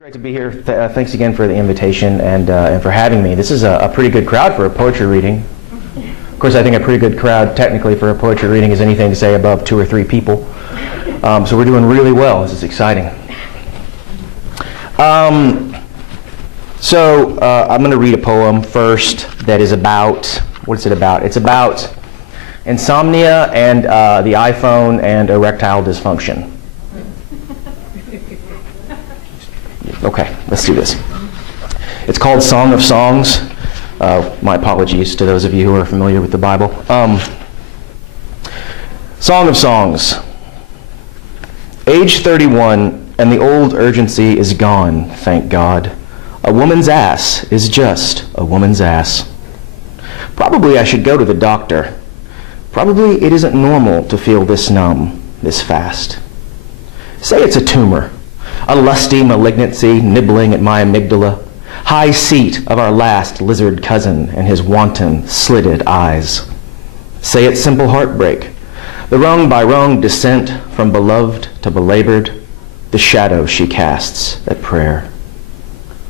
Great to be here. Thanks again for the invitation and for having me. This is a pretty good crowd for a poetry reading. Of course, I think a pretty good crowd technically for a poetry reading is anything to say above 2 or 3 people. So we're doing really well. This is exciting. I'm going to read a poem first that is about, what is it about? It's about insomnia and the iPhone and erectile dysfunction. Okay, let's do this. It's called Song of Songs. My apologies to those of you who are familiar with the Bible. Song of Songs. Age 31, and the old urgency is gone, thank God. A woman's ass is just a woman's ass. Probably I should go to the doctor. Probably it isn't normal to feel this numb, this fast. Say it's a tumor. A lusty malignancy nibbling at my amygdala, high seat of our last lizard cousin and his wanton, slitted eyes. Say it's simple heartbreak, the rung by rung descent from beloved to belabored, the shadow she casts at prayer.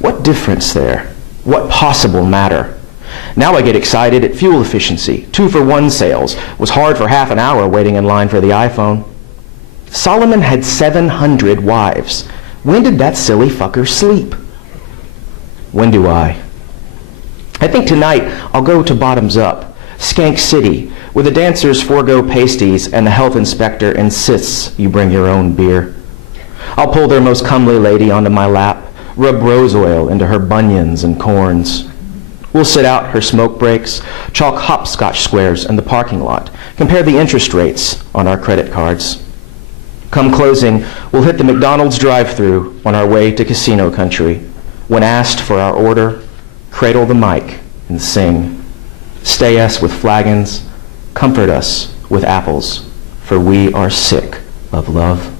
What difference there? What possible matter? Now I get excited at fuel efficiency. 2-for-1 sales was hard for half an hour waiting in line for the iPhone. Solomon had 700 wives. When did that silly fucker sleep? When do I? I think tonight I'll go to Bottoms Up, Skank City, where the dancers forego pasties and the health inspector insists you bring your own beer. I'll pull their most comely lady onto my lap, rub rose oil into her bunions and corns. We'll sit out her smoke breaks, chalk hopscotch squares in the parking lot, compare the interest rates on our credit cards. Come closing, we'll hit the McDonald's drive-thru on our way to casino country. When asked for our order, cradle the mic and sing. Stay us with flagons, comfort us with apples, for we are sick of love.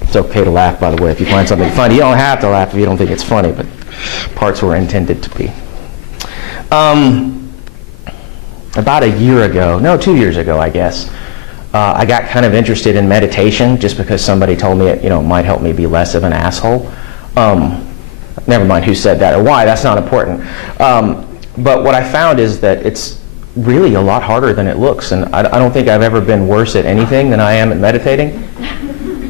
It's okay to laugh, by the way, if you find something funny. You don't have to laugh if you don't think it's funny, but parts were intended to be. About a year ago, no, 2 years ago, I guess, I got kind of interested in meditation just because somebody told me it, might help me be less of an asshole. Never mind who said that or why, that's not important. But what I found is that it's really a lot harder than it looks, and I don't think I've ever been worse at anything than I am at meditating.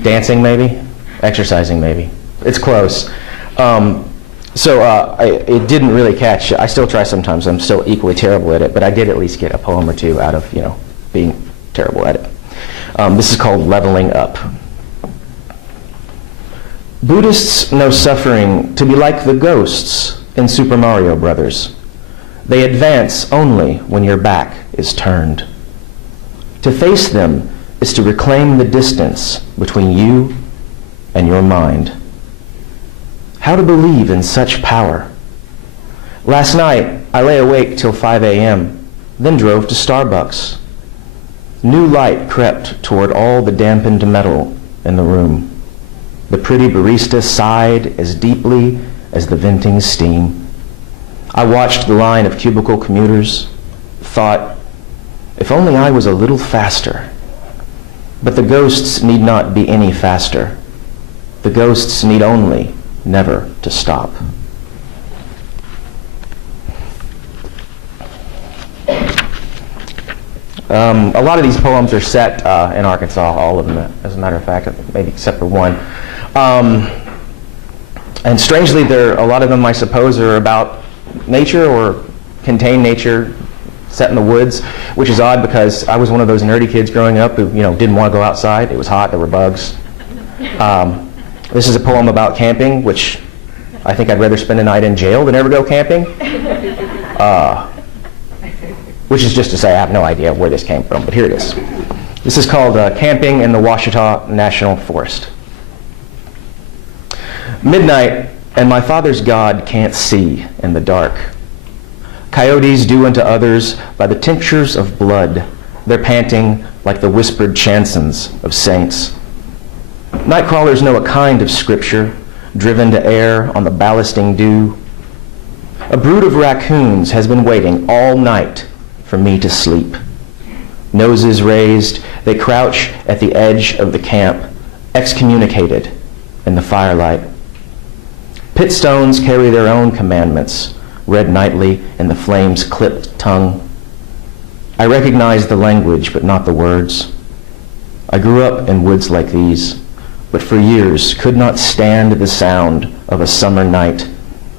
Dancing maybe, exercising maybe. It's close. It didn't really catch. I still try sometimes. I'm still equally terrible at it, but I did at least get a poem or two out of being terrible at it. This is called Leveling Up. Buddhists know suffering to be like the ghosts in Super Mario Brothers. They advance only when your back is turned. To face them is to reclaim the distance between you and your mind. How to believe in such power? Last night, I lay awake till 5 a.m., then drove to Starbucks. New light crept toward all the dampened metal in the room. The pretty barista sighed as deeply as the venting steam. I watched the line of cubicle commuters, thought, if only I was a little faster. But the ghosts need not be any faster. The ghosts need only never to stop. A lot of these poems are set in Arkansas, all of them, as a matter of fact, maybe except for one. And strangely, a lot of them, I suppose, are about nature or contain nature, set in the woods, which is odd because I was one of those nerdy kids growing up who, didn't want to go outside. It was hot, there were bugs. This is a poem about camping, which I think I'd rather spend a night in jail than ever go camping. Which is just to say I have no idea where this came from, but here it is. This is called Camping in the Ouachita National Forest. Midnight, and my father's God can't see in the dark. Coyotes do unto others by the tinctures of blood. They're panting like the whispered chansons of saints. Nightcrawlers know a kind of scripture, driven to air on the ballasting dew. A brood of raccoons has been waiting all night for me to sleep. Noses raised, they crouch at the edge of the camp, excommunicated in the firelight. Pit stones carry their own commandments, read nightly in the flame's clipped tongue. I recognize the language, but not the words. I grew up in woods like these, but for years could not stand the sound of a summer night,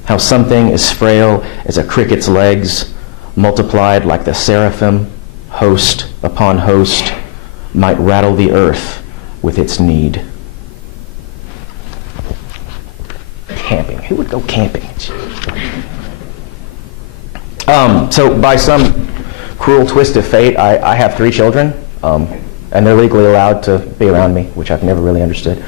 how something as frail as a cricket's legs, multiplied like the seraphim, host upon host, might rattle the earth with its need. Camping. Who would go camping? So by some cruel twist of fate, I have 3 children, and they're legally allowed to be around me, which I've never really understood.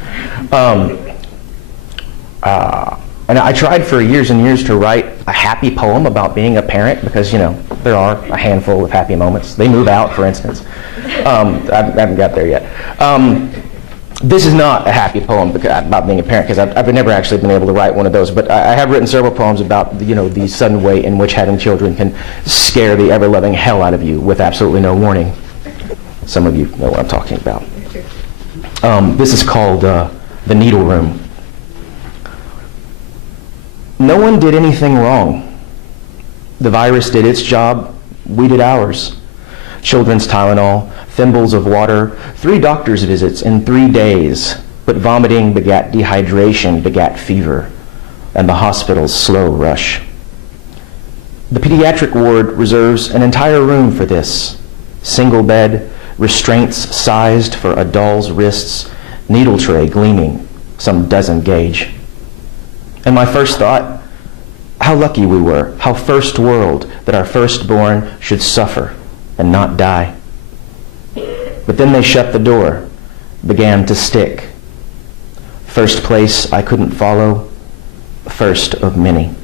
And I tried for years and years to write a happy poem about being a parent because, there are a handful of happy moments. They move out, for instance. I haven't got there yet. This is not a happy poem about being a parent because I've never actually been able to write one of those, but I have written several poems about, the sudden way in which having children can scare the ever-loving hell out of you with absolutely no warning. Some of you know what I'm talking about. This is called The Needle Room. No one did anything wrong. The virus did its job, we did ours. Children's Tylenol, thimbles of water, 3 doctor's visits in 3 days, but vomiting begat dehydration, begat fever, and the hospital's slow rush. The pediatric ward reserves an entire room for this. Single bed, restraints sized for a doll's wrists, needle tray gleaming, some dozen gauge. And my first thought, how lucky we were, how first world that our firstborn should suffer and not die. But then they shut the door, began to stick. First place I couldn't follow, first of many.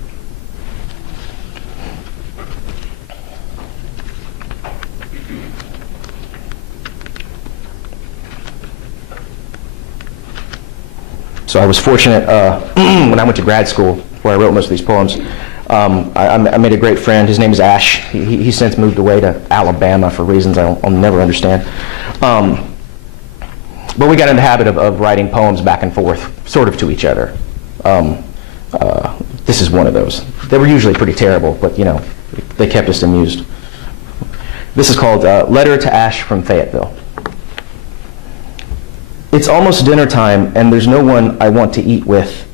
So I was fortunate when I went to grad school, where I wrote most of these poems. I made a great friend. His name is Ash. He's since moved away to Alabama for reasons I'll never understand. But we got in the habit of writing poems back and forth, sort of to each other. This is one of those. They were usually pretty terrible, but they kept us amused. This is called Letter to Ash from Fayetteville. It's almost dinner time, and there's no one I want to eat with.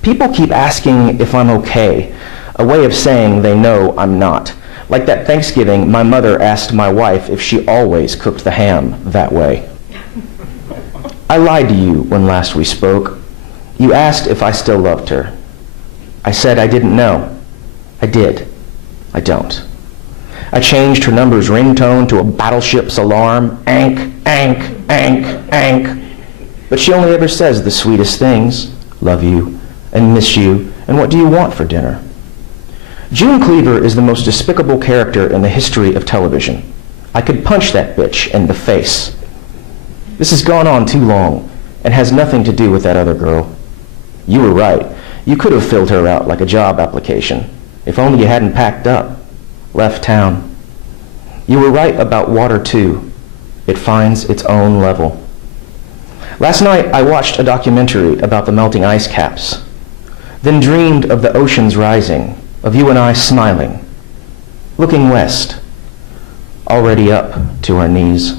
People keep asking if I'm okay, a way of saying they know I'm not. Like that Thanksgiving, my mother asked my wife if she always cooked the ham that way. I lied to you when last we spoke. You asked if I still loved her. I said I didn't know. I did. I don't. I changed her number's ringtone to a battleship's alarm. Ank, ank, ank, ank. But she only ever says the sweetest things. Love you, and miss you, and what do you want for dinner? June Cleaver is the most despicable character in the history of television. I could punch that bitch in the face. This has gone on too long, and has nothing to do with that other girl. You were right. You could have filled her out like a job application, if only you hadn't packed up. Left town. You were right about water too. It finds its own level. Last night I watched a documentary about the melting ice caps, then dreamed of the oceans rising, of you and I smiling, looking west, already up to our knees.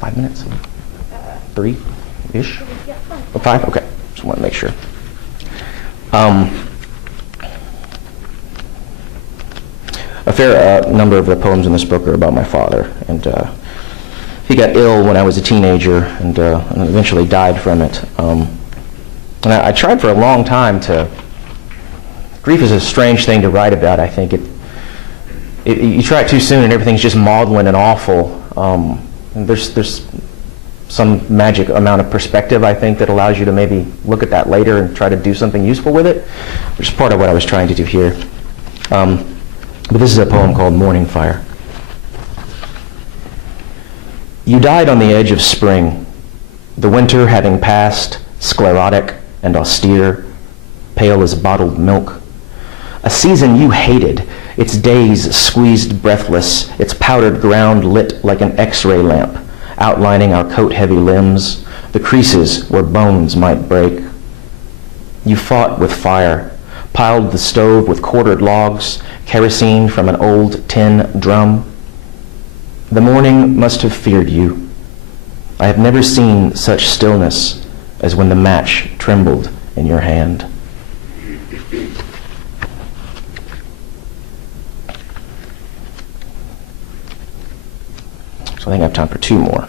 5 minutes? 3-ish? Or 5? Okay, just want to make sure. A fair number of the poems in this book are about my father, and he got ill when I was a teenager and eventually died from it. And I tried for a long time to. Grief is a strange thing to write about. I think you try it too soon and everything's just maudlin and awful. And there's some magic amount of perspective, I think, that allows you to maybe look at that later and try to do something useful with it, which is part of what I was trying to do here. But this is a poem called Morning Fire. You died on the edge of spring, the winter having passed, sclerotic and austere, pale as bottled milk. A season you hated, its days squeezed breathless, its powdered ground lit like an X-ray lamp, outlining our coat-heavy limbs, the creases where bones might break. You fought with fire, piled the stove with quartered logs, kerosene from an old tin drum. The morning must have feared you. I have never seen such stillness as when the match trembled in your hand. So I think I have time for two more.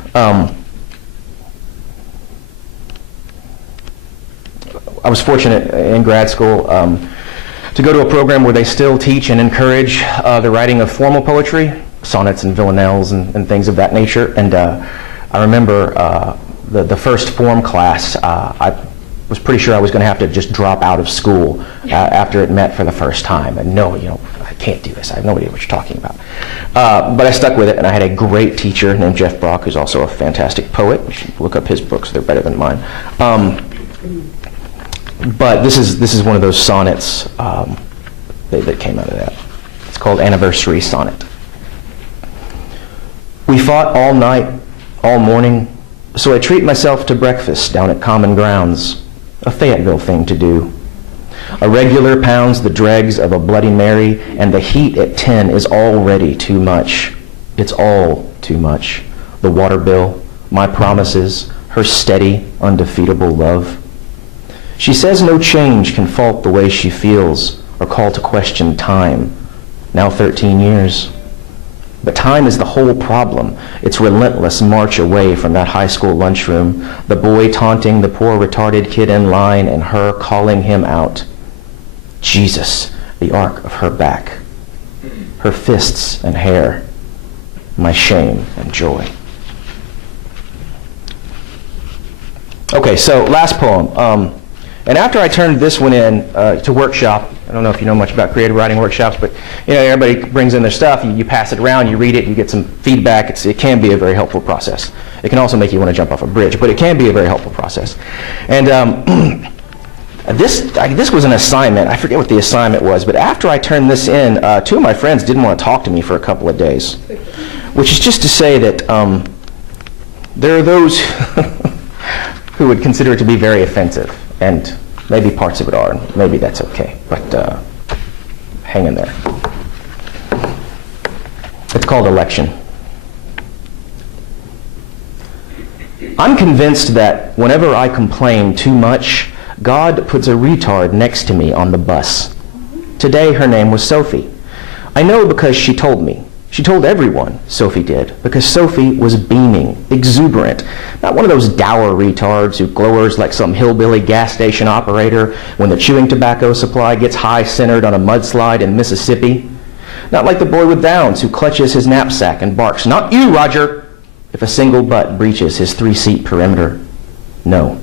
I was fortunate in grad school to go to a program where they still teach and encourage the writing of formal poetry, sonnets and villanelles and things of that nature. And I remember the first form class, I was pretty sure I was going to have to just drop out of school after it met for the first time. And no, I can't do this. I have no idea what you're talking about. But I stuck with it, and I had a great teacher named Jeff Brock, who's also a fantastic poet. You should look up his books. They're better than mine. But this is one of those sonnets that came out of that. It's called Anniversary Sonnet. We fought all night, all morning, so I treat myself to breakfast down at Common Grounds, a Fayetteville thing to do. A regular pounds the dregs of a Bloody Mary, and the heat at 10 is already too much. It's all too much. The water bill, my promises, her steady, undefeatable love. She says no change can fault the way she feels or call to question time. Now 13 years. But time is the whole problem. Its relentless march away from that high school lunchroom, the boy taunting the poor retarded kid in line and her calling him out. Jesus, the arc of her back, her fists and hair, my shame and joy. Okay, so last poem. And after I turned this one in to workshop, I don't know if you know much about creative writing workshops, but everybody brings in their stuff, you pass it around, you read it, you get some feedback. It can be a very helpful process. It can also make you want to jump off a bridge, but it can be a very helpful process. And this was an assignment. I forget what the assignment was, but after I turned this in, two of my friends didn't want to talk to me for a couple of days, which is just to say that there are those who would consider it to be very offensive. And maybe parts of it are, and maybe that's okay. But hang in there. It's called Election. I'm convinced that whenever I complain too much, God puts a retard next to me on the bus. Today her name was Sophie. I know because she told me. She told everyone, Sophie did, because Sophie was beaming, exuberant. Not one of those dour retards who glowers like some hillbilly gas station operator when the chewing tobacco supply gets high-centered on a mudslide in Mississippi. Not like the boy with Downs who clutches his knapsack and barks, "Not you, Roger," if a single butt breaches his 3-seat perimeter. No,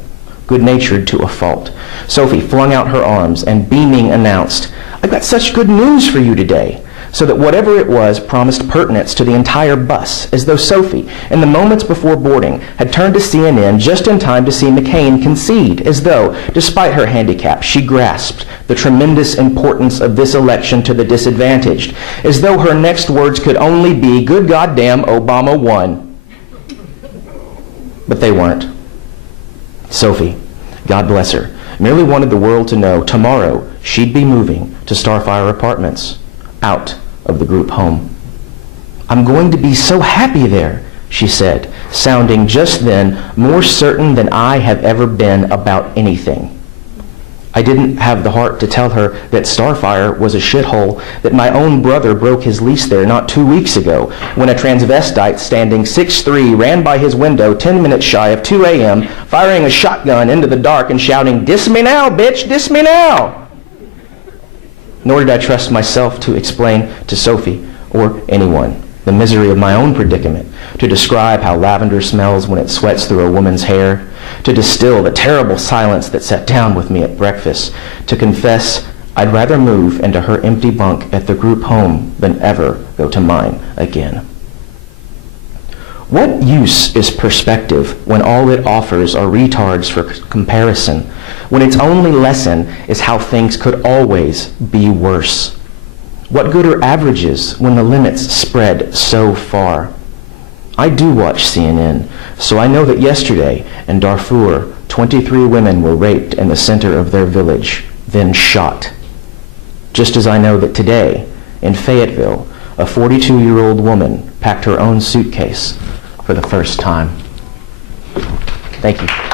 good-natured to a fault. Sophie flung out her arms and beaming announced, "I've got such good news for you today," so that whatever it was promised pertinence to the entire bus, as though Sophie, in the moments before boarding, had turned to CNN just in time to see McCain concede, as though, despite her handicap, she grasped the tremendous importance of this election to the disadvantaged, as though her next words could only be, "Good goddamn, Obama won." But they weren't. Sophie, God bless her, merely wanted the world to know tomorrow she'd be moving to Starfire Apartments, out of the group home. "I'm going to be so happy there," she said, sounding just then more certain than I have ever been about anything. I didn't have the heart to tell her that Starfire was a shithole, that my own brother broke his lease there not 2 weeks ago, when a transvestite standing 6'3" ran by his window 10 minutes shy of 2 a.m., firing a shotgun into the dark and shouting, "Diss me now, bitch, diss me now!" Nor did I trust myself to explain to Sophie, or anyone, the misery of my own predicament, to describe how lavender smells when it sweats through a woman's hair, to distill the terrible silence that sat down with me at breakfast, to confess I'd rather move into her empty bunk at the group home than ever go to mine again. What use is perspective when all it offers are retards for comparison, when its only lesson is how things could always be worse? What good are averages when the limits spread so far? I do watch CNN, so I know that yesterday in Darfur, 23 women were raped in the center of their village, then shot. Just as I know that today, in Fayetteville, a 42-year-old woman packed her own suitcase for the first time. Thank you.